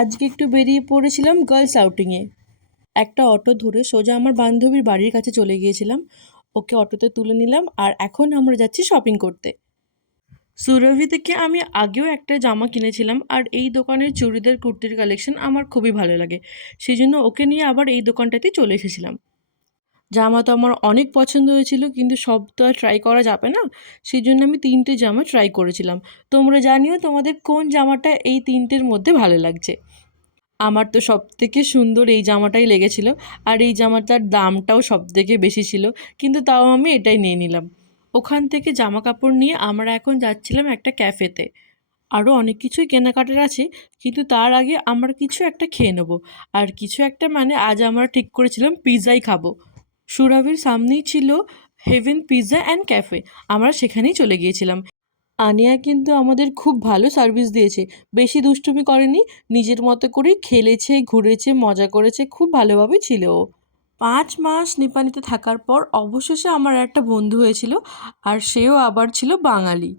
আজকে একটু বেরিয়ে পড়েছিলাম গার্লস আউটিংয়ে। একটা অটো ধরে সোজা আমার বান্ধবীর বাড়ির কাছে চলে গিয়েছিলাম। ওকে অটোতে তুলে নিলাম আর এখন আমরা যাচ্ছি শপিং করতে। সুরভি থেকে আমি আগেও একটা জামা কিনেছিলাম আর এই দোকানের চুড়িদার কুর্তির কালেকশন আমার খুবই ভালো লাগে, সেই জন্য ওকে নিয়ে আবার এই দোকানটাতে চলে এসেছিলাম। জামা তো আমার অনেক পছন্দ হয়েছিল, কিন্তু সব তো আর ট্রাই করা যাবে না, সেই জন্য আমি 3টে জামা ট্রাই করেছিলাম। তোমরা জানিও তোমাদের কোন জামাটা এই 3টের মধ্যে ভালো লাগছে। আমার তো সবথেকে সুন্দর এই জামাটাই লেগেছিল, আর এই জামাটার দামটাও সবথেকে বেশি ছিল, কিন্তু তাও আমি এটাই নিয়ে নিলাম। ওখান থেকে জামা কাপড় নিয়ে আমরা এখন যাচ্ছিলাম একটা ক্যাফেতে। আরও অনেক কিছুই কেনাকাটার আছে, কিন্তু তার আগে আমরা কিছু একটা খেয়ে নেবো। আর কিছু একটা মানে আজ আমরা ঠিক করেছিলাম পিৎজাই খাবো। সুরভির সামনেই ছিল হেভেন পিৎজা অ্যান্ড ক্যাফে, আমরা সেখানেই চলে গিয়েছিলাম। আনিয়া কিন্তু আমাদের খুব ভালো সার্ভিস দিয়েছে, বেশি দুষ্টুমি করেনি, নিজের মতো করেই খেলেছে, ঘুরেছে, মজা করেছে, খুব ভালোভাবে ছিল ও। 5 মাস নিপানিতে থাকার পর অবশেষে আমার একটা বন্ধু হয়েছিল, আর সেও আবার ছিল বাঙালি।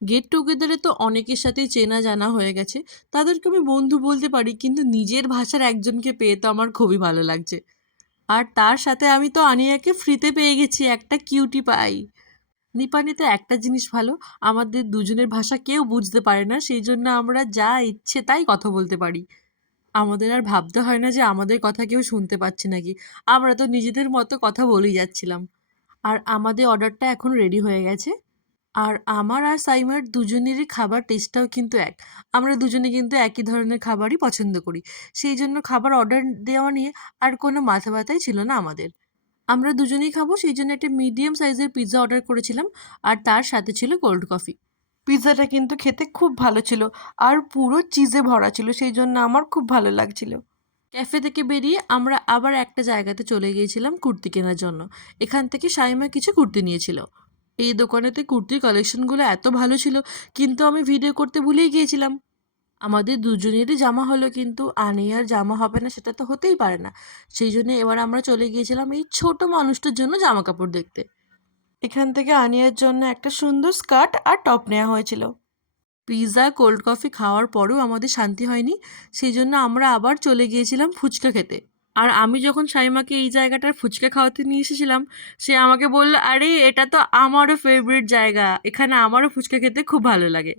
গেট টুগেদারে তো অনেকের সাথেই চেনা জানা হয়ে গেছে, তাদেরকে আমি বন্ধু বলতে পারি, কিন্তু নিজের ভাষার একজনকে পেয়ে তো আমার খুবই ভালো লাগছে। আর তার সাথে আমি তো আনিয়াকে ফ্রিতে পেয়ে গেছি, একটা কিউটি পাই। নিপানিতে একটা জিনিস ভালো, আমাদের দুজনের ভাষা কেউ বুঝতে পারে না, সেই জন্য আমরা যা ইচ্ছে তাই কথা বলতে পারি। আমাদের আর ভাবতে হয় না যে আমাদের কথা কেউ শুনতে পাচ্ছে নাকি, আমরা তো নিজেদের মতো কথা বলেই যাচ্ছিলাম। আর আমাদের অর্ডারটা এখন রেডি হয়ে গেছে। আর আমার আর সাইমার দুজনেরই খাবার টেস্টটাও কিন্তু এক। আমরা দুজনে কিন্তু একই ধরনের খাবারই পছন্দ করি, সেই জন্য খাবার অর্ডার দেওয়া নিয়ে আর কোনো মাথা ব্যথাই ছিল না আমাদের। আমরা দুজনেই খাবো, সেই জন্য একটা মিডিয়াম সাইজের পিৎজা অর্ডার করেছিলাম, আর তার সাথে ছিল কোল্ড কফি। পিৎজাটা কিন্তু খেতে খুব ভালো ছিল, আর পুরো চিজে ভরা ছিল, সেই জন্য আমার খুব ভালো লাগছিল। ক্যাফে থেকে বেরিয়ে আমরা আবার একটা জায়গাতে চলে গিয়েছিলাম কুর্তি কেনার জন্য। এখান থেকে শাইমা কিছু কুর্তি নিয়েছিল। এই দোকানেতে কুর্তির কালেকশনগুলো এত ভালো ছিল, কিন্তু আমি ভিডিও করতে ভুলেই গিয়েছিলাম। আমাদের দুজনেরই জামা হলো, কিন্তু আনিয়ার জামা হবে না সেটা তো হতেই পারে না। সেই জন্য এবার আমরা চলে গিয়েছিলাম এই ছোট মানুষটার জন্য জামা কাপড় দেখতে। এখান থেকে আনিয়ার জন্য একটা সুন্দর স্কার্ট আর টপ নেওয়া হয়েছিল। পিৎজা কোল্ড কফি খাওয়ার পরেও আমাদের শান্তি হয়নি, সেই জন্য আমরা আবার চলে গিয়েছিলাম ফুচকা খেতে। আর আমি যখন শাইমাকে এই জায়গাটার ফুচকা খাওয়াতে নিয়ে এসেছিলাম, সে আমাকে বলল, আরে এটা তো আমারও ফেভারিট জায়গা, এখানে আমারও ফুচকা খেতে খুব ভালো লাগে।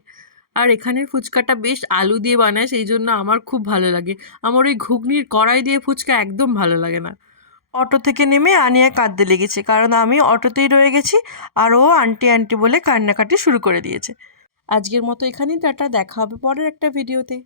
আর এখানের ফুচকাটা বেশ আলু দিয়ে বানায়, সেই জন্য আমার খুব ভালো লাগে। আমার ওই ঘুগনির কড়াই দিয়ে ফুচকা একদম ভালো লাগে না। অটো থেকে নেমে আনিয়া কাঁদতে লেগেছে, কারণ আমি অটোতেই রয়ে গেছি, আর ও আন্টি আন্টি বলে কান্নাকাটি শুরু করে দিয়েছে। আজকের মতো এখানেই টাটা, দেখা হবে পরের একটা ভিডিওতে।